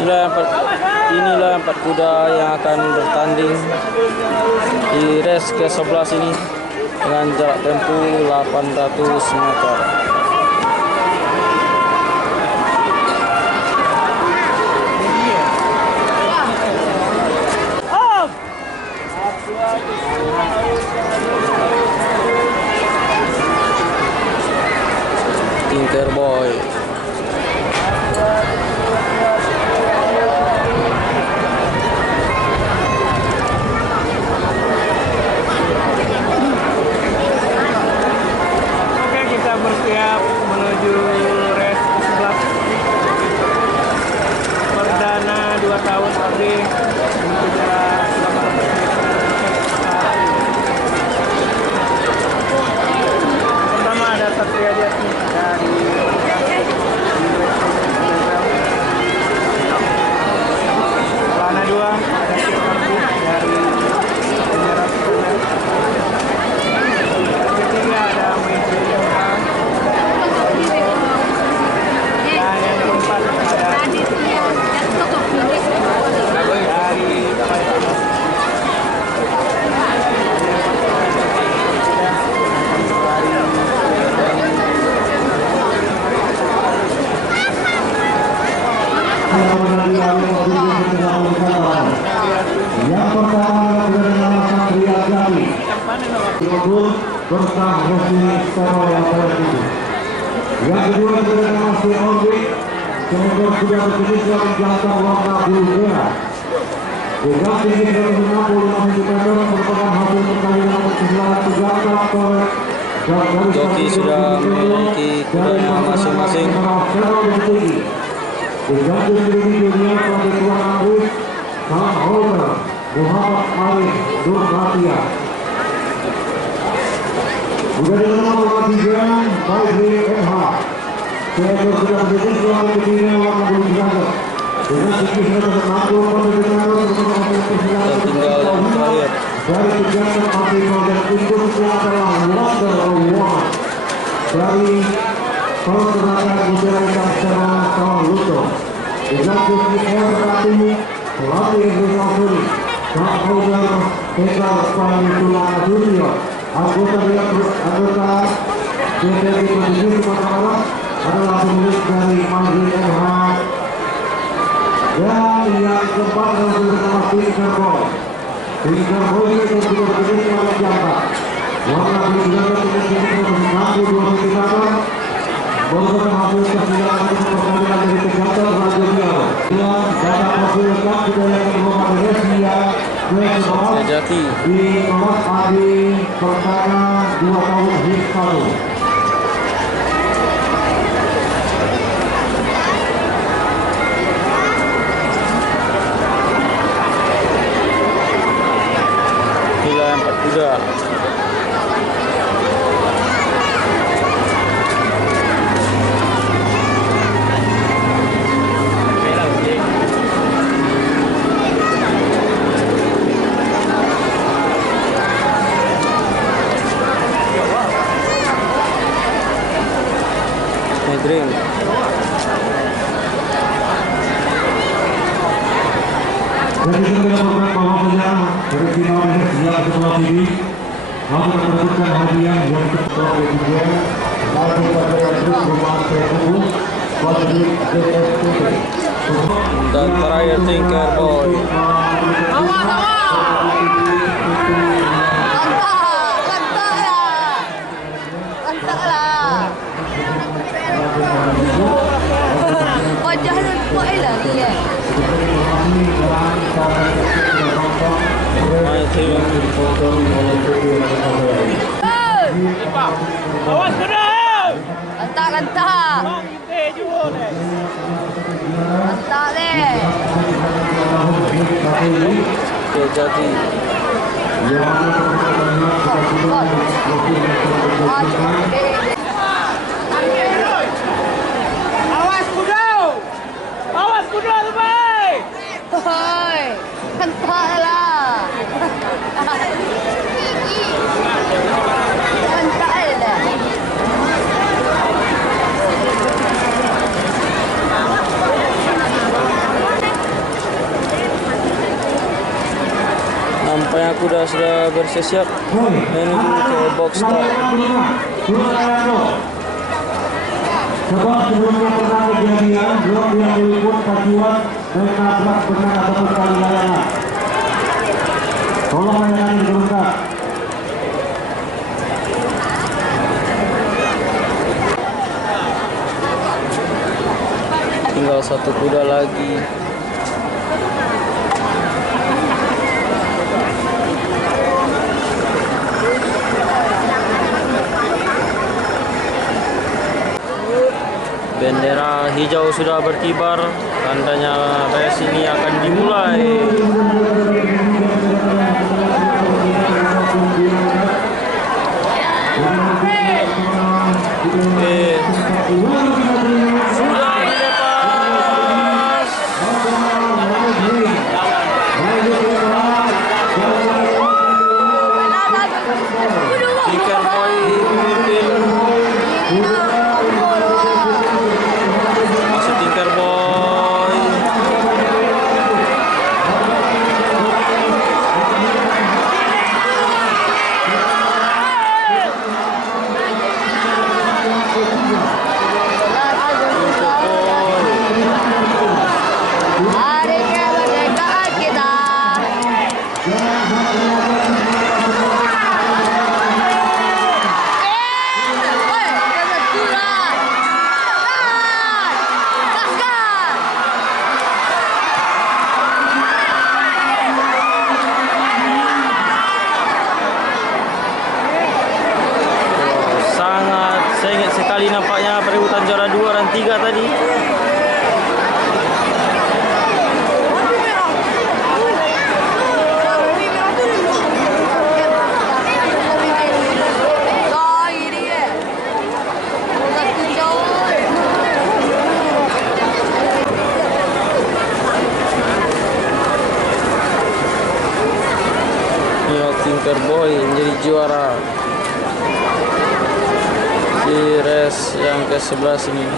Inilah empat kuda yang akan bertanding di race ke-11 ini dengan jarak tempuh 800 meter. Tinkerboy. Bersiap menuju race 11 perdana 2 tahun abdi untuk jarak 800 meter. Pertama ada Satria Jati dari Lana 2 ada Sirkarbu dari Penyerat ketiga ada Meiji dan yang keempat ada yang pertama dengan Satria Jati bersama Hosni Storo yang itu. Yang kedua dengan Masih Ondi semoga sudah berjenis yang jantan warna biru merah. Berat tinggi 165 cm merupakan hasil perkawinan keseluruhan 3 aktor Joki sudah memiliki kudanya masing-masing. Bergantung diri dunia pada Tuan Agus Sang Holder Muhammad Arif Nur Ratia. Sudah dikenal nomor 3 Baikri MH. Seekor sudah berjenis selama ketiga warna bulu ganda. Dengan tinggi 160 tinggal yang terakhir. dari kegiatan Afrika dan Indonesia adalah Wonder Woman dari Pertanakan Budaya Secara Saluto. Digantung di R1 pelatih Rizafuri Sang Holder Peter Panitulah Junior. Anggota DPD Provinsi Sumatera Barat adalah pemilik dari Mandiri MH. Dan yang keempat adalah bersama Tinkerboy. Tinkerboy itu sudah berjenis warna jantan. Warna biru ganda dengan tinggi 162 cm. Merupakan hasil persidangan pertandingan dari Kejaksaan Raja yang data profil lengkap sudah yang kedua Resia Jati di kelas Adi pertama 2 tahun Hispano. Gila empat kuda. Dream. Jadi kita melakukan bahwasanya dari final ini sebelah ketua TV lalu kita merebutkan hadiah yang ketua ketiga lalu pada grup rumah Sebu pada DFTV Dan terakhir Tinkerboy. Wajahnya kok lagi ya. awas kuda. Lantak. Lantak deh. Jadi Awas kuda tu baik. Hoi, lantak lah. Lantak dah. Nampaknya kuda sudah bersiap menuju ke box start. Sebab sebelumnya pernah kejadian blok yang diliput pacuan dan nabrak benar ataupun kali layangan. Tolong layangan diturunkan. Tinggal satu kuda lagi. Bendera hijau sudah berkibar, tandanya race ini akan dimulai. Sudah dilepas. Tinker Boy memimpin. Masih Tinker Boy. Hari kemerdekaan kita. Woi, kebetulan. Gaskan. Sangat sengit sekali nampaknya perebutan juara 2 dan 3 tadi. Kau ini ya. Satu jauh. Tinker Boy menjadi juara di race yang ke-11 ini.